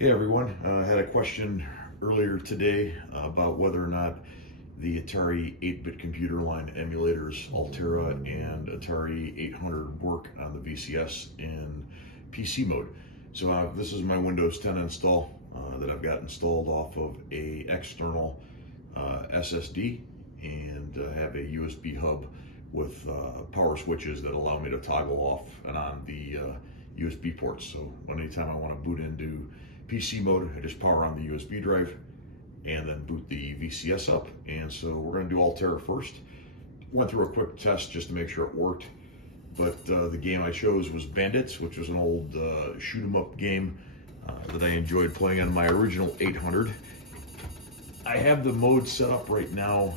Hey everyone, I had a question earlier today about whether or not the Atari 8-bit computer line emulators Altera and Atari 800 work on the VCS in PC mode. So this is my Windows 10 install that I've got installed off of a external SSD, and I have a USB hub with power switches that allow me to toggle off and on the USB ports. So anytime I want to boot into PC mode, I just power on the USB drive and then boot the VCS up. And so we're going to do Altera first. Went through a quick test just to make sure it worked, but the game I chose was Bandits, which was an old shoot 'em up game that I enjoyed playing on my original 800. I have the mode set up right now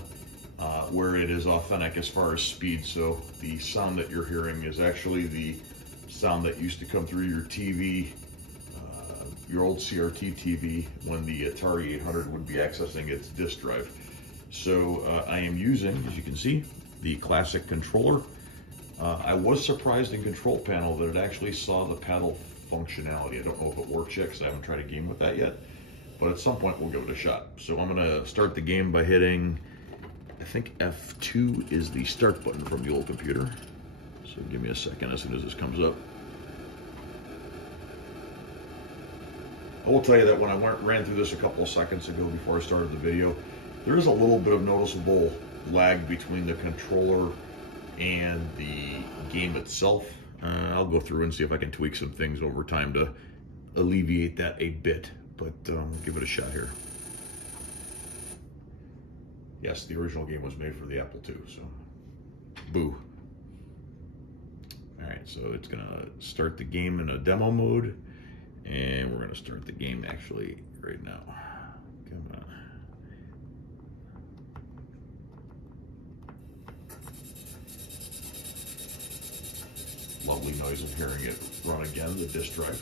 where it is authentic as far as speed, so the sound that you're hearing is actually the sound that used to come through your TV, your old CRT TV, when the Atari 800 would be accessing its disk drive. So I am using, as you can see, the classic controller. I was surprised in Control Panel that it actually saw the paddle functionality. I don't know if it works yet because I haven't tried a game with that yet, but at some point we'll give it a shot. So I'm going to start the game by hitting, I think F2 is the start button from the old computer. So give me a second as soon as this comes up. I will tell you that when I ran through this a couple of seconds ago before I started the video, there is a little bit of noticeable lag between the controller and the game itself. I'll go through and see if I can tweak some things over time to alleviate that a bit, but give it a shot here. Yes, the original game was made for the Apple II, so boo. All right, so it's gonna start the game in a demo mode, and we're gonna start the game actually right now. Come on. Lovely noise of hearing it run again, the disk drive.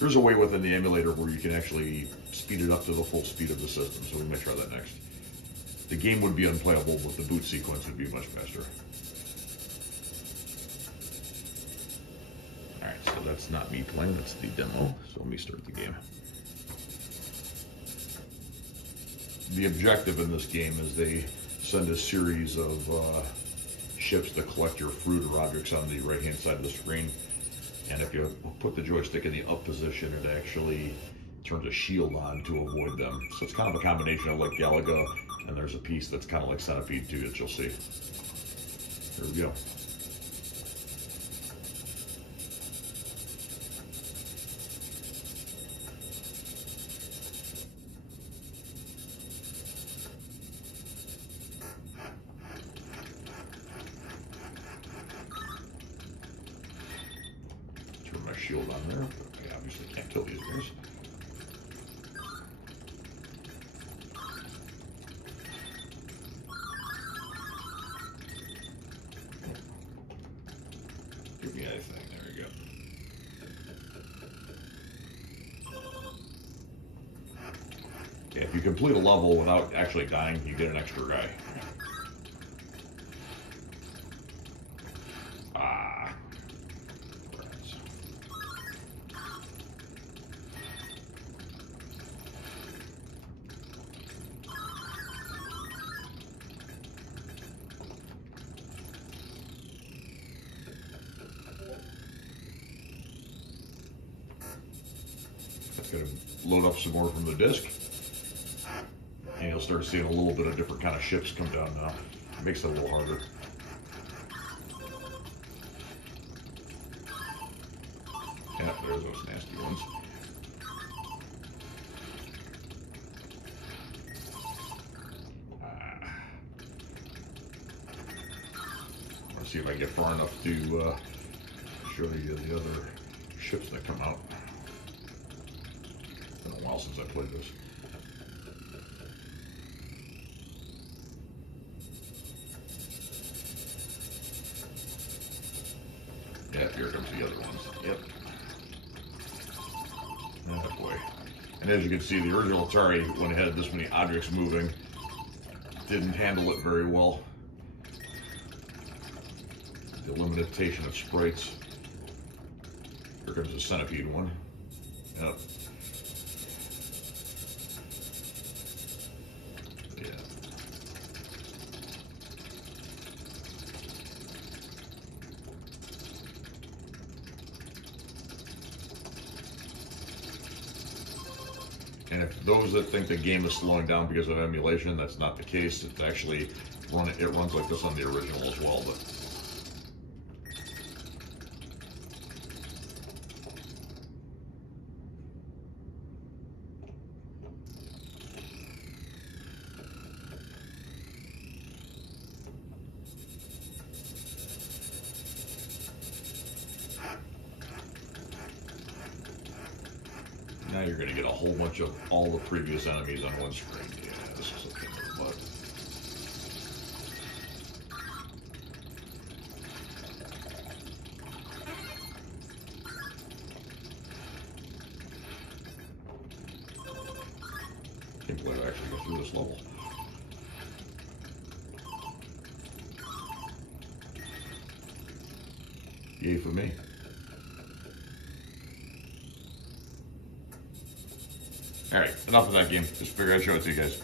There's a way within the emulator where you can actually speed it up to the full speed of the system, so we might try that next. The game would be unplayable, but the boot sequence would be much faster. All right, so that's not me playing, that's the demo. So let me start the game. The objective in this game is they send a series of ships to collect your fruit or objects on the right-hand side of the screen. And if you put the joystick in the up position, it actually turns a shield on to avoid them. So it's kind of a combination of like Galaga, and there's a piece that's kind of like Centipede too that you'll see. Here we go. Turn my shield on there. I obviously can't kill these guys. Give me anything. There you go. Okay, if you complete a level without actually dying, you get an extra guy. Ah. Rats. That's going to load up some more from the disk, and you'll start seeing a little bit of different kind of ships come down now. It makes it a little harder. Yeah, there's those nasty ones. Let's see if I get far enough to show you the other ships that come out. It's been a while since I played this. Yeah, here comes the other ones. Yep. Oh boy. And as you can see, the original Atari, when it had this many objects moving, didn't handle it very well. The limitation of sprites. Here comes the Centipede one. Yep. And if those that think the game is slowing down because of emulation, that's not the case. It's actually it runs like this on the original as well. But now you're going to get a whole bunch of all the previous enemies on one screen. Yeah, this is a thing of butt. Can't believe I actually got through this level. Yay for me. Alright, enough of that game. Just figured I'd show it to you guys.